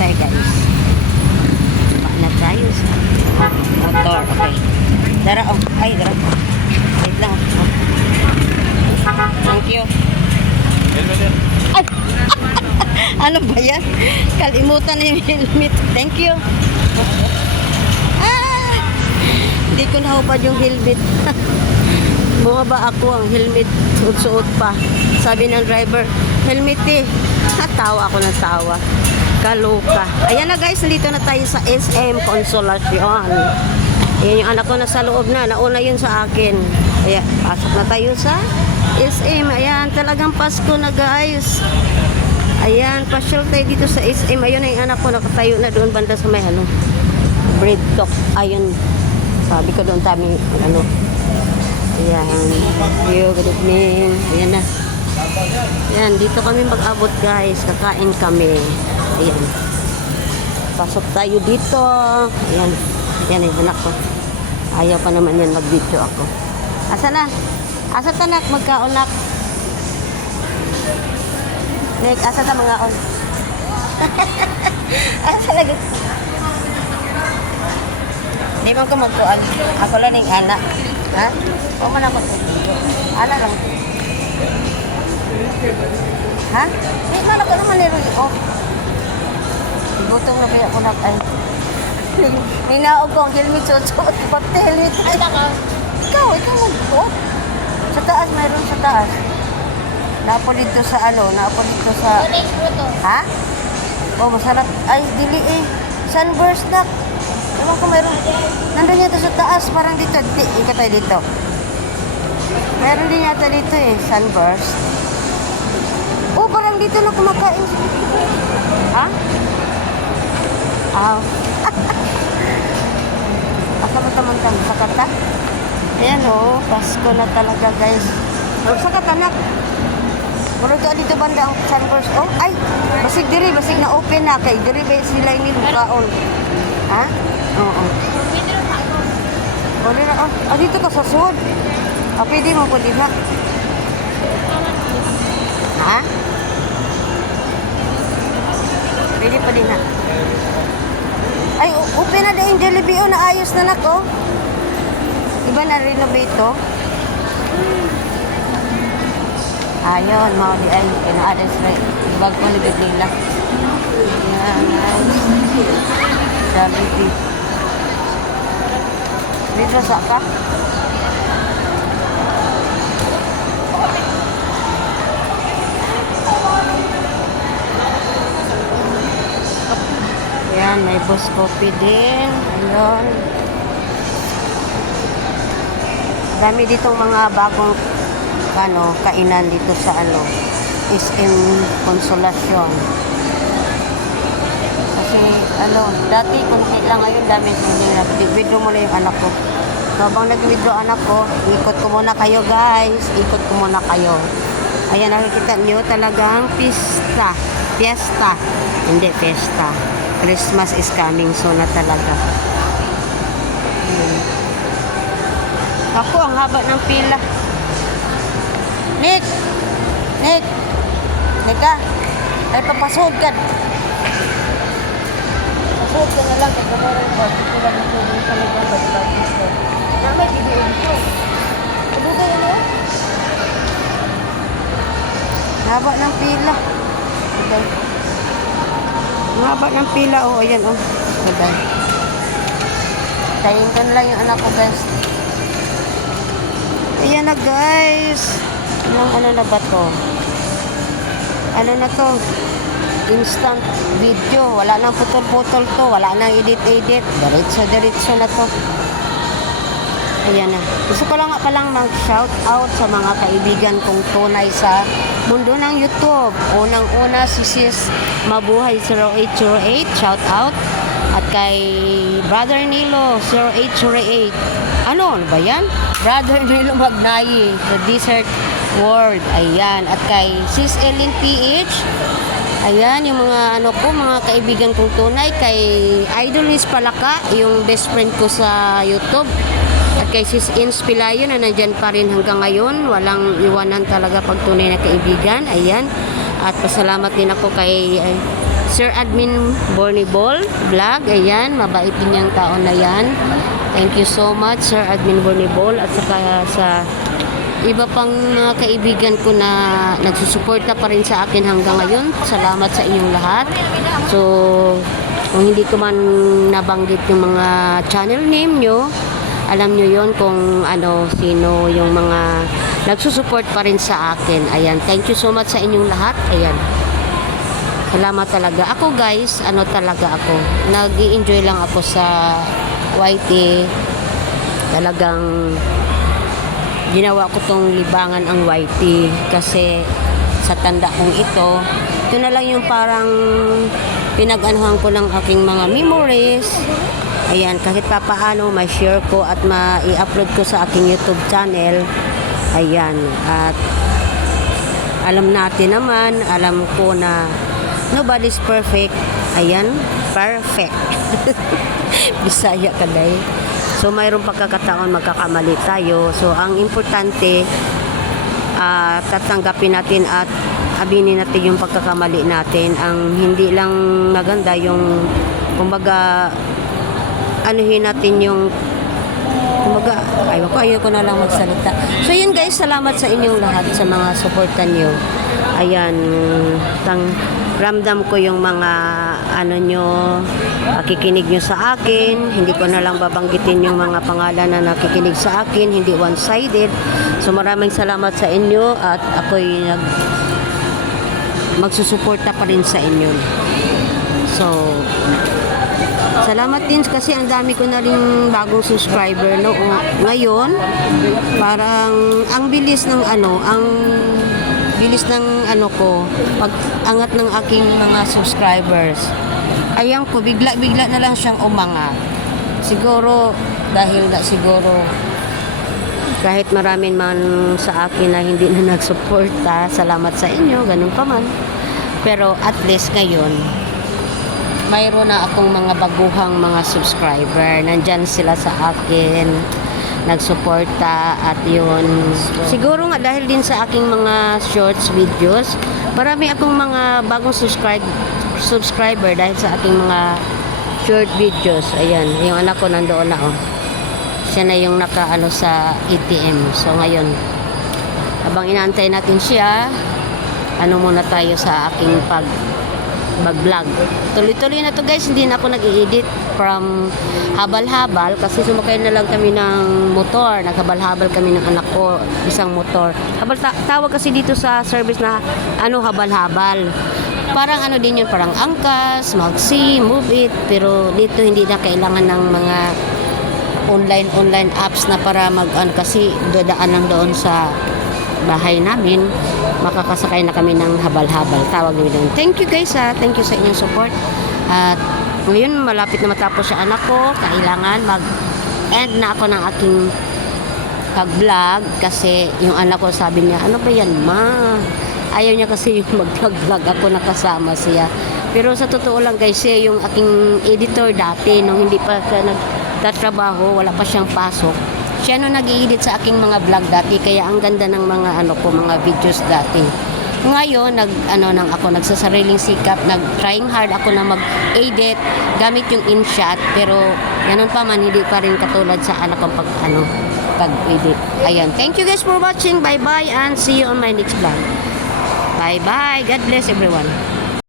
tayo guys. Baka na tayo sa motor. Okay. Dara, oh. Ay, dara. Wait lang. oh. Thank you. Ay! ano ba yan? Kalimutan na yung helmet. Thank you. Ah! Hindi ko nahupad yung helmet. Bumaba ako ang helmet. Suot-suot pa. Sabi ng driver, helmet eh. Tawa ako ng tawa. Kaloka. Ayan na guys, nandito na tayo sa SM Consolacion. Ayan yung anak ko nasa loob na. Nauna yun sa akin. Ayan, pasok na tayo sa SM. Ayan, talagang Pasko na guys. Ayan, pasyal tayo dito sa SM. Ayun na yung anak ko nakatayo na doon banda sa may ano, bread talk. Ayun, sabi ko doon tami, ano. Ayan, yo, good evening. Ayan na. Ayan, dito kami mag-abot guys. Kakain kami. Ayan. Pasok tayo dito. Ayan. Ayan yung anak ko. Ayaw pa naman yan mag-video ako. Asa na? Asa tanak magkaunak? Nek, asa ta mga on? asa lagi? Di man ko magkuan. Ako lang ning anak. Ha? O man ako tutugo. Ana lang. Ha? Di man ako naman niroy. Oh. Gutong na kaya ko na ay. Ninaog ko ang helmet suot suot. Pati helmet. Ay, ikaw, ikaw magbuot. Sa taas, mayroon sa taas. Napo dito sa ano, napo dito sa... Ha? Oh, masarap. Ay, dili eh. Sunburst na. Ewan ko mayroon. Nandun yata sa taas, parang dito. Di, ikot tayo dito. Meron din yata dito eh, sunburst. Oh, parang dito na kumakain. Ha? Ah. Asa mo tamang sa kata? Ayan o, Pasko na talaga guys. O, sa katanak. Murag ka dito banda ang sunburst. Oh, ay, basig diri, basig na open na kay diri ba sila ini kaon. Ha? Oo. O, dira, oh. Ah, dito ka sa sud. Ah, pwede mo po dira. Ha? Pwede pa din ha. Ay, open na din Jollibee. Oh, naayos na nako. Iba na renovate to? Ayun, mau di ay pinaada sa bag ko ni nila. Yan. Jollibee. Dito sa ka? Yan, may boss coffee din. Ayun. Dami ditong mga bagong ano, kainan dito sa ano, SM Consolacion. Kasi ano, dati konti lang ngayon dami hindi na video mo na yung anak ko. So, habang nag-video anak ko, ikot ko muna kayo guys. Ikot ko muna kayo. Ayan, nakikita niyo talagang pista. Fiesta. Hindi, fiesta. Christmas is coming so na talaga. Ayan. Ako, ang haba ng pila. Nick! Nick! Nika! Ay, papasod ka. Pasod ka na lang. Ikaw na rin ba? Ito lang yung tubig sa mga ko. Namay, video dito. Kabuga yun o. Haba ng pila. Okay. Ang ng pila, oh. Ayan, oh. Ayan. Tayin ko na lang yung anak ko, guys. Ayan na guys. Anong ano na ba to? Ano na to? Instant video. Wala nang putol-putol to. Wala nang edit-edit. Diretso-diretso na to. Ayan na. Gusto ko lang nga palang mag-shout out sa mga kaibigan kong tunay sa mundo ng YouTube. Unang-una si Sis Mabuhay 0808. Shout out. At kay Brother Nilo 0808. Ano? Ano ba yan? Brother Nilo Magnayi, The Desert World. Ayan. At kay Sis Ellen PH. Ayan, yung mga ano ko, mga kaibigan kong tunay. Kay Idol Miss Palaka, yung best friend ko sa YouTube. Kay Sis Ins Pilayo na nandyan pa rin hanggang ngayon. Walang iwanan talaga pag tunay na kaibigan. Ayan. At pasalamat din ako kay eh, Sir Admin Bornibol Vlog. Ayan, mabait din yung tao na yan. Thank you so much, Sir Admin Bornibol. At saka sa iba pang mga kaibigan ko na nagsusuporta pa rin sa akin hanggang ngayon. Salamat sa inyong lahat. So, kung hindi ko man nabanggit yung mga channel name nyo, alam nyo yon kung ano, sino yung mga nagsusupport pa rin sa akin. Ayan, thank you so much sa inyong lahat. Ayan. Salamat talaga. Ako guys, ano talaga ako, nag enjoy lang ako sa YT. Talagang ginawa ko tong libangan ang YT kasi sa tanda kong ito, ito na lang yung parang pinag-anuhan ko ng aking mga memories. Ayan, kahit papaano, may share ko at ma-i-upload ko sa aking YouTube channel. Ayan, at alam natin naman, alam ko na nobody's perfect. Ayan, perfect. Bisaya ka day. So, mayroong pagkakataon magkakamali tayo. So, ang importante, ah, tatanggapin natin at abinin natin yung pagkakamali natin. Ang hindi lang maganda yung, kumbaga, anuhin natin yung kumbaga, ayaw ko, ayaw ko na lang magsalita. So yun guys, salamat sa inyong lahat sa mga suportan nyo. Ayan, tang ramdam ko yung mga ano nyo, nakikinig nyo sa akin. Hindi ko na lang babanggitin yung mga pangalan na nakikinig sa akin, hindi one-sided. So maraming salamat sa inyo at ako'y nag magsusuporta pa rin sa inyo. So, Salamat din kasi ang dami ko na rin bagong subscriber no. Ngayon, parang ang bilis ng ano, ang bilis ng ano ko, pag angat ng aking mga subscribers. Ayan ko, bigla-bigla na lang siyang umangat. Siguro, dahil na siguro, kahit maraming man sa akin na hindi na nagsuporta, salamat sa inyo, ganun pa man. Pero at least ngayon, mayroon na akong mga baguhang mga subscriber. Nandyan sila sa akin, nagsuporta at yun. Siguro nga dahil din sa aking mga shorts videos, marami akong mga bagong subscribe subscriber dahil sa aking mga short videos. Ayan, yung anak ko nandoon na oh. Siya na yung nakaano sa ATM. So ngayon, habang inaantay natin siya, ano muna tayo sa aking pag mag-vlog. Tuloy-tuloy na to guys, hindi na ako nag-i-edit from habal-habal kasi sumakay na lang kami ng motor. Naghabal-habal kami ng anak ko, isang motor. Habal ta- tawag kasi dito sa service na ano habal-habal. Parang ano din yun, parang angkas, mag-see, move it. Pero dito hindi na kailangan ng mga online-online apps na para mag ano, kasi dadaan lang doon sa bahay namin, makakasakay na kami ng habal-habal. Tawag namin doon. Thank you guys ha. Thank you sa inyong support. At ngayon, malapit na matapos sa anak ko. Kailangan mag-end na ako ng aking pag-vlog kasi yung anak ko sabi niya, ano ba yan ma? Ayaw niya kasi yung mag-vlog ako nakasama siya. Pero sa totoo lang guys, siya yung aking editor dati nung hindi pa nagtatrabaho, wala pa siyang pasok siya no nag-i-edit sa aking mga vlog dati kaya ang ganda ng mga ano ko mga videos dati. Ngayon nag ano nang ako nagsasariling sikap nag trying hard ako na mag-edit gamit yung InShot pero ganun pa man hindi pa rin katulad sa anak kong pag ano pag-edit. Ayan. Thank you guys for watching. Bye bye and see you on my next vlog. Bye bye god bless everyone